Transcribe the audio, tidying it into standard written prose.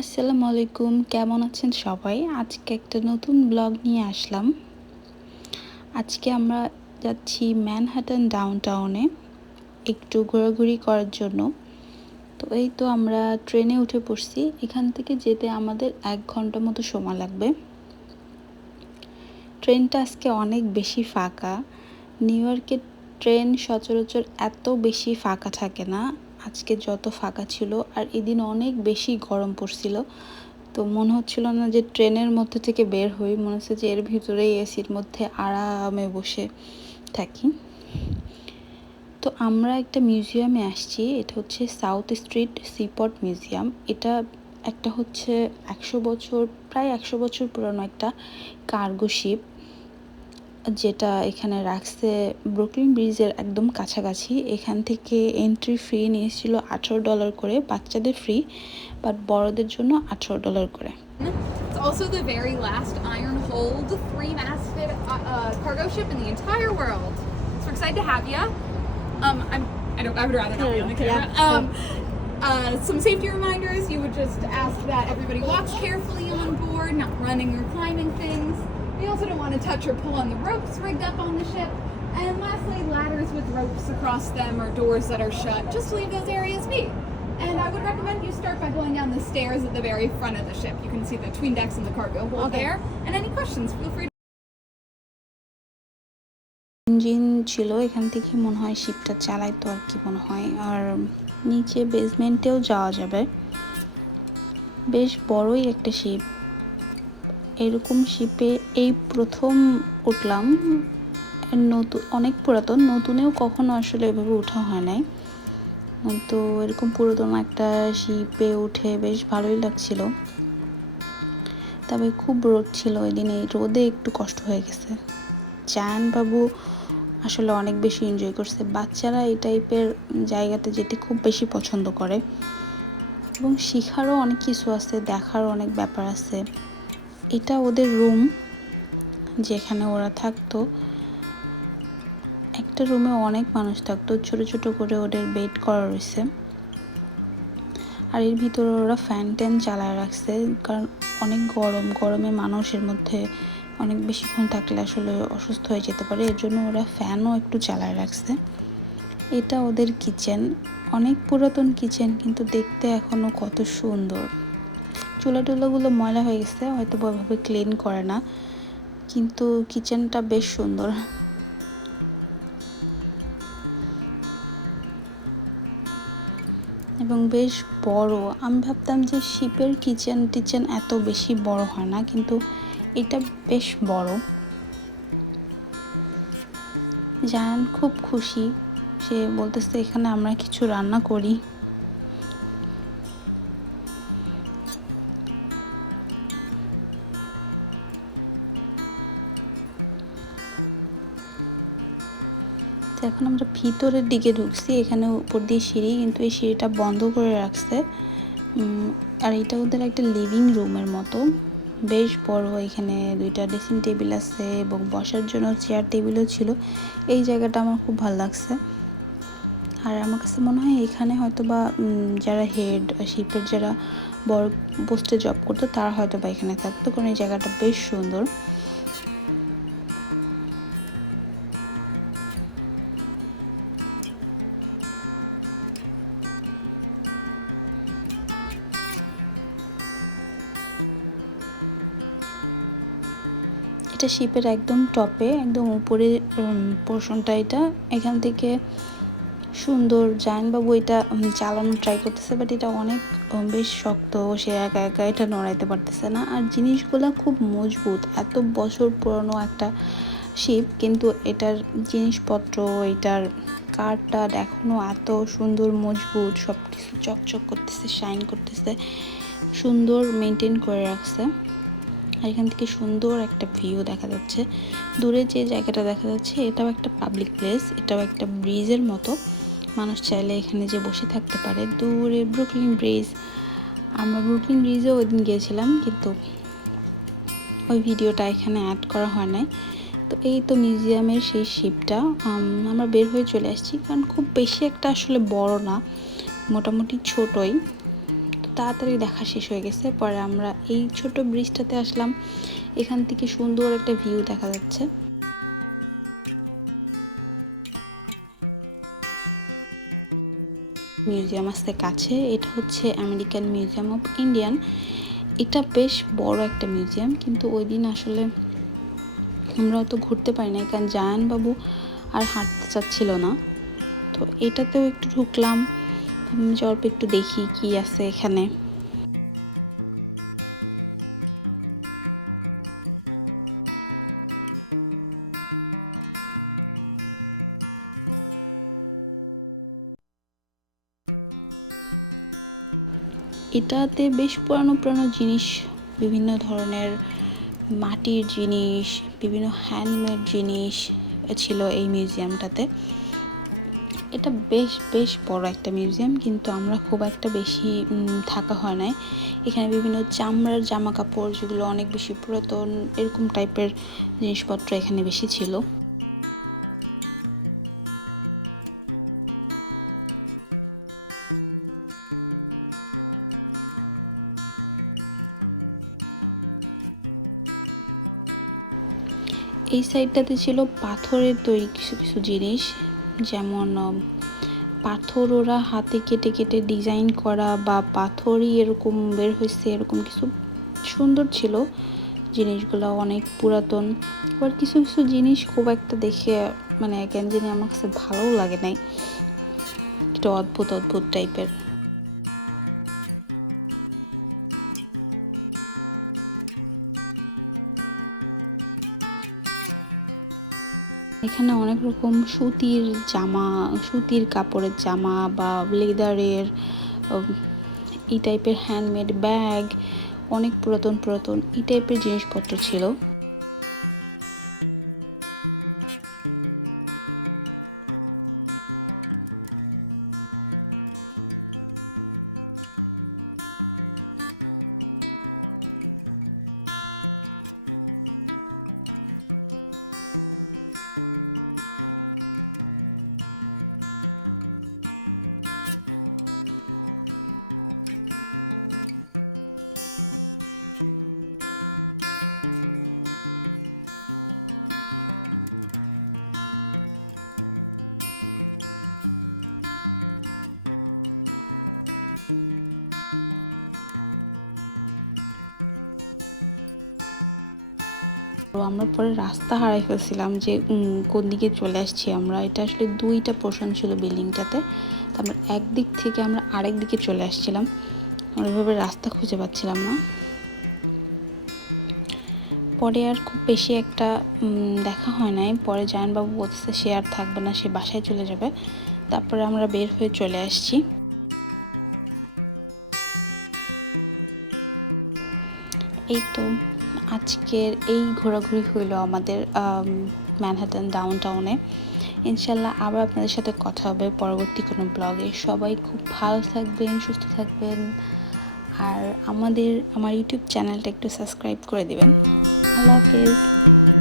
আসসালামু আলাইকুম, কেমন আছেন সবাই? আজকে একটা নতুন ব্লগ নিয়ে আসলাম। আজকে আমরা যাচ্ছি ম্যানহাটন ডাউনটাউনে একটু ঘোরাঘুরি করার জন্য। তো এই তো আমরা ট্রেনে উঠে পড়ছি। এখান থেকে যেতে আমাদের 1 ঘন্টা মতো সময় লাগবে। ট্রেনটা আজকে অনেক বেশি ফাঁকা। নিউ ইয়র্কের ট্রেন সচরাচর এত বেশি ফাঁকা থাকে না। আজকে যত ফাঁকা ছিল, আর এদিন অনেক বেশি গরম পড়ছিল। তো মনে হচ্ছিল না যে ট্রেনের মধ্যে থেকে বের হই, মনে হচ্ছে যে এর ভিতরেই এসির মধ্যে আরামে বসে থাকি। তো আমরা একটা মিউজিয়ামে আসছি, এটা হচ্ছে সাউথ স্ট্রিট সিপট মিউজিয়াম। এটা একটা হচ্ছে 100 বছর, প্রায় 100 বছর পুরানো একটা কার্গো শিপ, যেটা এখানে রাখছে ব্রুকলিন ব্রিজের একদম কাছাকাছি। এখান থেকে এন্ট্রি ফি নিয়েছিল $18 করে, বাচ্চাদের ফ্রি, বাট বড়দের জন্য $18 করে। It's also the very last iron-hulled, three-masted cargo ship in the entire world. So we're excited to have you. I would rather not be on the camera. Some safety reminders. You would just ask that everybody walks carefully on board, not running or climbing things. We also don't want to touch or pull on the ropes rigged up on the ship. And lastly, ladders with ropes across them or doors that are shut. Just leave those areas be. And I would recommend you start by going down the stairs at the very front of the ship. You can see the tween decks and the cargo hold there. And any questions, feel free to... engine ছিল, এখান থেকে মনে হয় শিপটা চালাইতো আর কি মনে হয়। আর নিচে বেসমেন্টেও যাওয়া যাবে। বেশ বড়ই একটা শিপ। এরকম শিপে এই প্রথম উঠলাম। নতুন, অনেক পুরাতন, নতুনেও কখনো আসলে এভাবে ওঠা হয় নাই। তো এরকম পুরাতন একটা শিপে উঠে বেশ ভালোই লাগছিল। তবে খুব রোদ ছিল ওই দিন, এই রোদে একটু কষ্ট হয়ে গেছে। জায়ান বাবু আসলে অনেক বেশি এনজয় করছে। বাচ্চারা এই টাইপের জায়গাতে যেতে খুব বেশি পছন্দ করে, এবং শেখারও অনেক কিছু আছে, দেখারও অনেক ব্যাপার আছে। এটা ওদের রুম, যেখানে ওরা থাকতো। একটা রুমে অনেক মানুষ থাকতো, ছোট ছোট করে ওদের বেড করা রয়েছে। আর এর ভিতরে ওরা ফ্যান ট্যান চালায় রাখছে, কারণ অনেক গরমে মানুষের মধ্যে অনেক বেশিক্ষণ থাকলে আসলে অসুস্থ হয়ে যেতে পারে, এর জন্য ওরা ফ্যানও একটু চালায় রাখছে। এটা ওদের কিচেন, অনেক পুরাতন কিচেন, কিন্তু দেখতে এখনও কত সুন্দর। চুলা টুলাগুলো ময়লা হয়ে গেছে, হয়তো ওইভাবে ক্লিন করে না, কিন্তু কিচেনটা বেশ সুন্দর এবং বেশ বড়। আমি ভাবতাম যে শিপের কিচেন এত বেশি বড় হয় না, কিন্তু এটা বেশ বড়। জায়ান খুব খুশি, সে বলতেছে এখানে আমরা কিছু রান্না করি। এখন আমরা ভিতরের দিকে ঢুকছি। এখানে উপর দিয়ে সিঁড়ি, কিন্তু এই সিঁড়িটা বন্ধ করে রাখছে। আর এটা ওদের একটা লিভিং রুমের মতো, বেশ বড়। এখানে 2টা ড্রেসিং টেবিল আছে এবং বসার জন্য চেয়ার টেবিলও ছিল। এই জায়গাটা আমার খুব ভালো লাগছে। আর আমার কাছে মনে হয় এখানে হয়তো বা যারা হেড শিপের, যারা বড় পোস্টে জব করতো, তারা হয়তো বা এখানে থাকতো, কারণ এই জায়গাটা বেশ সুন্দর। এটা শিপের একদম টপে, একদম উপরে পোর্শনটা এটা। এখান থেকে সুন্দর। জায়ানবাবু এটা চালানো ট্রাই করতেছে, বাট এটা অনেক বেশ শক্ত, সে একা একা এটা নড়াইতে পারতেছে না। আর জিনিসগুলো খুব মজবুত, এত বছর পুরনো একটা শিপ, কিন্তু এটার জিনিসপত্র, এটার কাঠটা এখনও এত সুন্দর মজবুত, সব কিছু চকচক করতেছে, শাইন করতেছে, সুন্দর মেনটেন করে রাখছে। আর এখান থেকে সুন্দর একটা ভিউ দেখা যাচ্ছে। দূরে যে জায়গাটা দেখা যাচ্ছে, এটাও একটা পাবলিক প্লেস, এটাও একটা ব্রিজের মতো, মানুষ চাইলে এখানে যে বসে থাকতে পারে। দূরে ব্রুকলিন ব্রিজ, আমরা ব্রুকলিন ব্রিজেও ওই দিন গিয়েছিলাম, কিন্তু ওই ভিডিওটা এখানে অ্যাড করা হয় নাই। তো এই তো মিউজিয়ামের সেই শিপটা। আমরা বের হয়ে চলে আসছি, কারণ খুব বেশি একটা আসলে বড় না, মোটামুটি ছোটই। তো তাড়াতাড়ি দেখা শেষ হয়ে গেছে। পরে আমরা এই ছোট ব্রিজটাতে আসলাম, এখান থেকে সুন্দর একটা ভিউ দেখা যাচ্ছে। মিউজিয়াম আছে কাছে, এটা হচ্ছে আমেরিকান মিউজিয়াম অফ ইন্ডিয়ান। এটা বেশ বড় একটা মিউজিয়াম, কিন্তু ওই দিন আসলে আমরা অত ঘুরতে পারি না, কারণ জায়ান বাবু আর হাঁটতে চাচ্ছিল না। তো এটাতেও একটু ঢুকলাম, অল্প একটু দেখি কি আছে এখানে। এটাতে বেশ পুরানো পুরানো জিনিস, বিভিন্ন ধরনের মাটির জিনিস, বিভিন্ন হ্যান্ডমেড জিনিস ছিল এই মিউজিয়ামটাতে। এটা বেশ বেশ বড় একটা মিউজিয়াম, কিন্তু আমরা খুব একটা বেশি থাকা হয় নাই। এখানে বিভিন্ন চামড়ার জামা কাপড়, যেগুলো অনেক বেশি পুরাতন, এরকম টাইপের জিনিসপত্র এখানে বেশি ছিল। এই সাইডটাতে ছিল পাথরের তৈরি কিছু কিছু জিনিস, যেমন পাথর ওরা হাতে কেটে কেটে ডিজাইন করা, বা পাথরই এরকম বের হয়েছে, এরকম কিছু সুন্দর ছিল জিনিসগুলো, অনেক পুরাতন। আবার কিছু কিছু জিনিস খুব একটা দেখে মানে কেন জানি আমার কাছে ভালোও লাগে নাই, একটু অদ্ভুত অদ্ভুত টাইপের। এখানে অনেক রকম সুতির জামা, সুতির কাপড়ের জামা বা লেদারের এই টাইপের হ্যান্ডমেড ব্যাগ, অনেক পুরাতন পুরাতন এই টাইপের জিনিসপত্র ছিল। তো আমরা পরে রাস্তা হারাই ফেলছিলাম যে কোন দিকে চলে আসছি আমরা। এটা আসলে দুইটা পোর্শন ছিল বিল্ডিংটাতে, তো আমরা একদিক থেকে আমরা আরেক দিকে চলে আসছিলাম, আমরা এভাবে রাস্তা খুঁজে পাচ্ছিলাম না। পরে আর খুব বেশি একটা দেখা হয় নাই। পরে জায়ানবাবু বলতেছে সে আর থাকবে না, সে বাসায় চলে যাবে। তারপরে আমরা বের হয়ে চলে আসছি। এই তো আজকের এই ঘোরাঘুরি হইলো আমাদের ম্যানহাটন ডাউনটাউনে। ইনশাল্লাহ আবার আপনাদের সাথে কথা হবে পরবর্তী কোনো ব্লগে। সবাই খুব ভালো থাকবেন, সুস্থ থাকবেন, আর আমার ইউটিউব চ্যানেলটা একটু সাবস্ক্রাইব করে দিবেন। আল্লাহ হাফেজ।